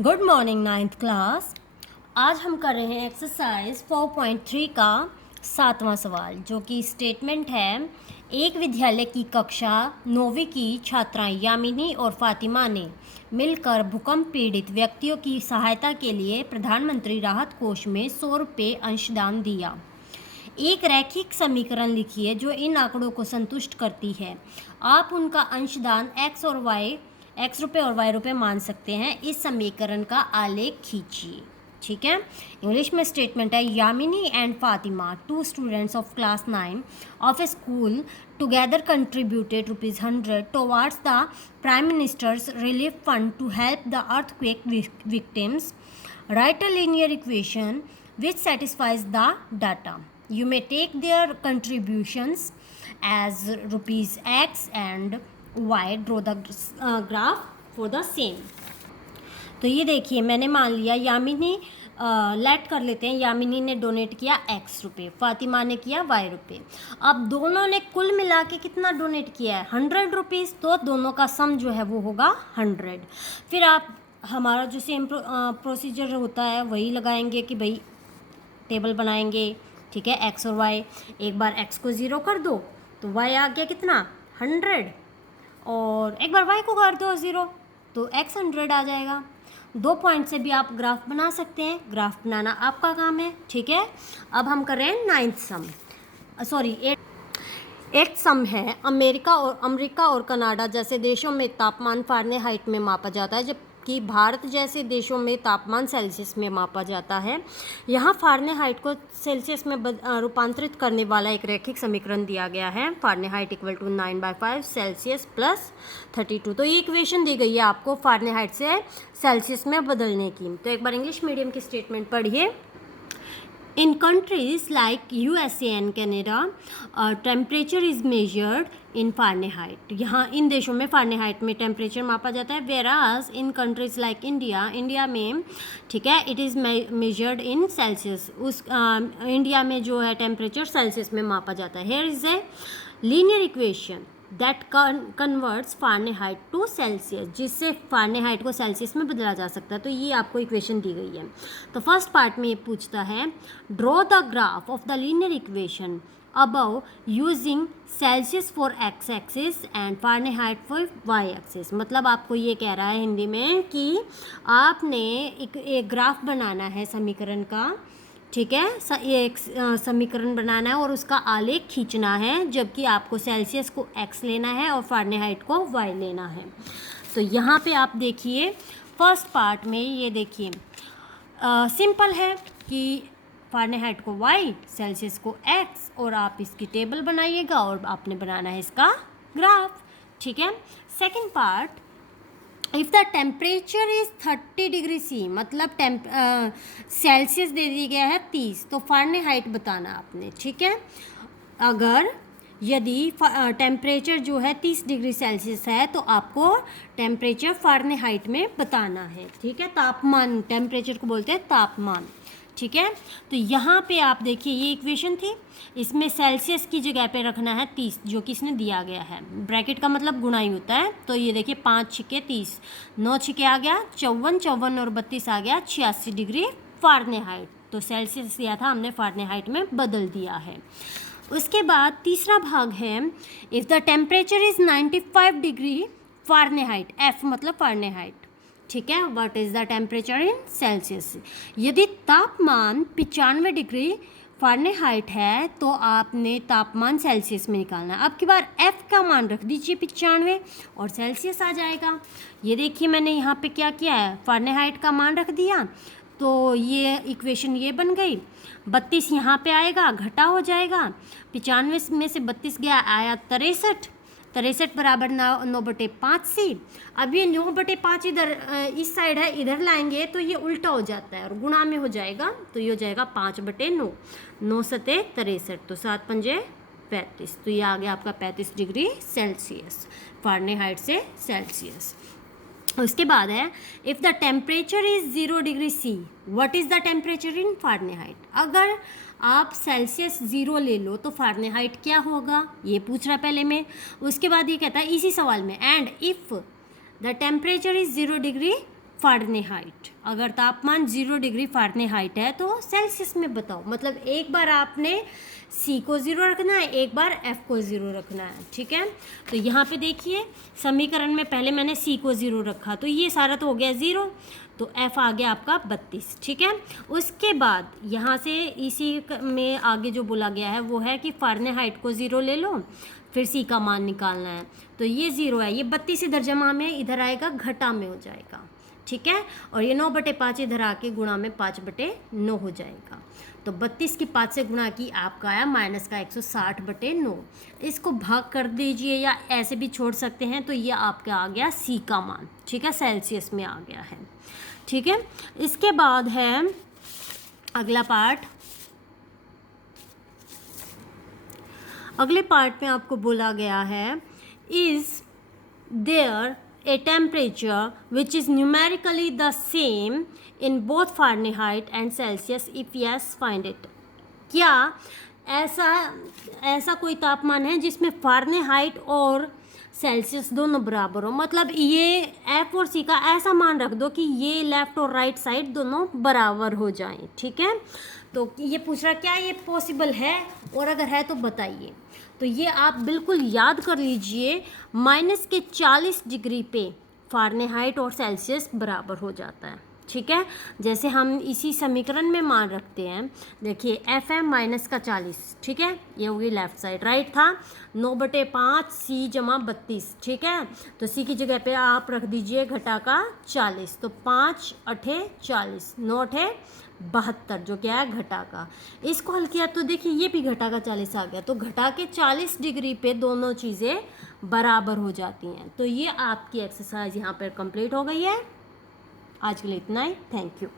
Good morning ninth class. आज हम कर रहे हैं एक्सरसाइज 4.3 का 7वां सवाल, जो कि स्टेटमेंट है। एक विद्यालय की कक्षा 9वीं की छात्राएं यामिनी और फातिमा ने मिलकर भूकंप पीड़ित व्यक्तियों की सहायता के लिए प्रधानमंत्री राहत कोष में 100 रुपये अंशदान दिया। एक रैखिक समीकरण लिखिए जो इन आंकड़ों को संतुष्ट करती है। आप उनका अंशदान एक्स रुपये और वाई रुपये मान सकते हैं। इस समीकरण का आलेख खींचिए। ठीक है। इंग्लिश में स्टेटमेंट है, Yamini and Fatima, 2 students of class 9 of a school, together contributed ₹100 towards the prime minister's relief fund to help the earthquake victims. Write a linear equation which satisfies the data. You may take their contributions as rupees X and Y. Draw the graph for the same. तो ये देखिए, मैंने मान लिया Yamini, late कर लेते हैं, यामिनी ने डोनेट किया X रुपये, फातिमा ने किया Y रुपये। अब दोनों ने कुल मिला के कितना डोनेट किया है? 100 रुपीज़। तो दोनों का सम जो है वो होगा 100। फिर आप हमारा जो सेम प्रोसीजर होता है वही लगाएंगे कि भाई टेबल बनाएंगे। ठीक है, एक्स और वाई। एक बार एक्स को 0 कर दो तो वाई आ गया कितना? 100। और एक बार वाई को कर दो 0 तो एक्स 100 आ जाएगा। 2 पॉइंट से भी आप ग्राफ बना सकते हैं। ग्राफ बनाना आपका काम है। ठीक है। अब हम कर रहे हैं 9th सम, सॉरी 8th सम है। अमेरिका और कनाडा जैसे देशों में तापमान फ़ारेनहाइट में मापा जाता है, जबकि भारत जैसे देशों में तापमान सेल्सियस में मापा जाता है। यहाँ फ़ारेनहाइट को सेल्सियस में रूपांतरित करने वाला एक रैखिक समीकरण दिया गया है। Fahrenheit = 9/5 Celsius plus 32। तो ये इक्वेशन दी गई है आपको फ़ारेनहाइट से सेल्सियस में बदलने की। तो एक बार इंग्लिश मीडियम की स्टेटमेंट पढ़िए। In countries like USA and Canada, temperature is measured in Fahrenheit. यहाँ इन देशों में फ़ारेनहाइट में टेम्परेचर मापा जाता है। Whereas in countries like India में, ठीक है, it is measured in Celsius। India में जो है टेम्परेचर सेल्सियस में मापा जाता है। Here is a linear equation that converts Fahrenheit to Celsius, जिससे फ़ारेनहाइट को सेल्सियस में बदला जा सकता है। तो ये आपको इक्वेशन दी गई है। तो फर्स्ट पार्ट में ये पूछता है, draw the graph of the linear equation above using Celsius for x axis and Fahrenheit for y axis. मतलब आपको ये कह रहा है हिंदी में कि आपने एक ग्राफ बनाना है समीकरण का। ठीक है, एक समीकरण बनाना है और उसका आलेख खींचना है, जबकि आपको सेल्सियस को x लेना है और फ़ारेनहाइट को y लेना है। तो यहाँ पे आप देखिए फर्स्ट पार्ट में, ये देखिए सिंपल है कि फ़ारेनहाइट को y, सेल्सियस को x, और आप इसकी टेबल बनाइएगा और आपने बनाना है इसका ग्राफ। ठीक है। Second part, if the temperature is 30 degree C, मतलब सेल्सियस दे दिया गया है 30, तो फ़ारेनहाइट बताना आपने। ठीक है। अगर यदि टेम्परेचर जो है 30 डिग्री सेल्सियस है तो आपको टेम्परेचर फ़ारेनहाइट में बताना है। ठीक है। तापमान, टेम्परेचर को बोलते हैं तापमान। ठीक है। तो यहाँ पे आप देखिए ये इक्वेशन थी, इसमें सेल्सियस की जगह पे रखना है 30, जो कि इसने दिया गया है। ब्रैकेट का मतलब गुणा ही होता है। तो ये देखिए 5 छिके 30, 9 छिके आ गया 54, 54 और 32 आ गया 86 डिग्री फ़ारेनहाइट। तो सेल्सियस दिया था, हमने फ़ारेनहाइट में बदल दिया है। उसके बाद तीसरा भाग है, if the temperature is 95 degree Fahrenheit, F मतलब फ़ारेनहाइट। ठीक है। What is the temperature in Celsius. यदि तापमान 95 डिग्री फ़ारेनहाइट है तो आपने तापमान सेल्सियस में निकालना है। अब की बार F का मान रख दीजिए 95 और सेल्सियस आ जाएगा। ये देखिए मैंने यहाँ पे क्या किया है, फ़ारेनहाइट का मान रख दिया, तो ये इक्वेशन ये बन गई। 32 यहाँ पे आएगा, घटा हो जाएगा। 95 में से 32 गया, आया 63। 63 बराबर 9/5 C। अब ये 9/5 इधर इस साइड है, इधर लाएंगे तो ये उल्टा हो जाता है और गुणा में हो जाएगा, तो ये हो जाएगा 5/9। 9 सते 63, तो 7 पंजे 35। तो ये आ गया आपका 35 डिग्री सेल्सियस फ़ारेनहाइट से सेल्सियस। उसके बाद है, if the temperature is 0 degree C, what is the temperature in Fahrenheit. अगर आप सेल्सियस 0 ले लो तो फ़ारेनहाइट क्या होगा, ये पूछ रहा पहले में। उसके बाद ये कहता है इसी सवाल में, and if the temperature is 0 degree Fahrenheit. अगर तापमान 0 डिग्री फ़ारेनहाइट है तो सेल्सियस में बताओ। मतलब एक बार आपने C को 0 रखना है, एक बार F को 0 रखना है, ठीक है। तो यहाँ पे देखिए समीकरण में पहले मैंने C को 0 रखा तो ये सारा तो हो गया 0, तो F आ गया आपका 32, ठीक है। उसके बाद यहाँ से इसी में आगे जो बोला गया है वो है कि फ़ारेनहाइट को 0 ले लो, फिर C का मान निकालना है। तो ये 0 है, ये 32 इधर जमा में इधर आएगा, घटा में हो जाएगा, ठीक है। और ये 9/5 इधर आके गुणा में 5/9 हो जाएगा। तो 32 की 5 से गुणा की आपका आया माइनस का 160/9। इसको भाग कर दीजिए या ऐसे भी छोड़ सकते हैं, तो ये आपका आ गया C का मान, ठीक है, सेल्सियस में आ गया है, ठीक है। इसके बाद है अगला पार्ट। अगले पार्ट में आपको बोला गया है is there a temperature which is numerically the same in both Fahrenheit and Celsius, if yes find it। क्या ऐसा कोई तापमान है जिसमें फ़ारेनहाइट और सेल्सियस दोनों बराबर हो। मतलब ये F और C का ऐसा मान रख दो कि ये लेफ़्ट और राइट साइड दोनों बराबर हो जाएं, ठीक है। तो ये पूछ रहा क्या ये पॉसिबल है, और अगर है तो बताइए। तो ये आप बिल्कुल याद कर लीजिए, -40 डिग्री पे फ़ारेनहाइट और सेल्सियस बराबर हो जाता है, ठीक है। जैसे हम इसी समीकरण में मान रखते हैं, देखिए FM -40, ठीक है, ये होगी लेफ्ट साइड, राइट था 9/5 C जमा 32, ठीक है। तो C की जगह पे आप रख दीजिए घटा का 40, तो 5 8 40, 9 8 72, जो क्या है घटा का। इसको हल किया तो देखिए ये भी घटा का 40 आ गया, तो घटा के 40 डिग्री पे दोनों चीज़ें बराबर हो जाती हैं। तो ये आपकी एक्सरसाइज यहाँ पर कंप्लीट हो गई है। आज के लिए इतना ही, थैंक यू।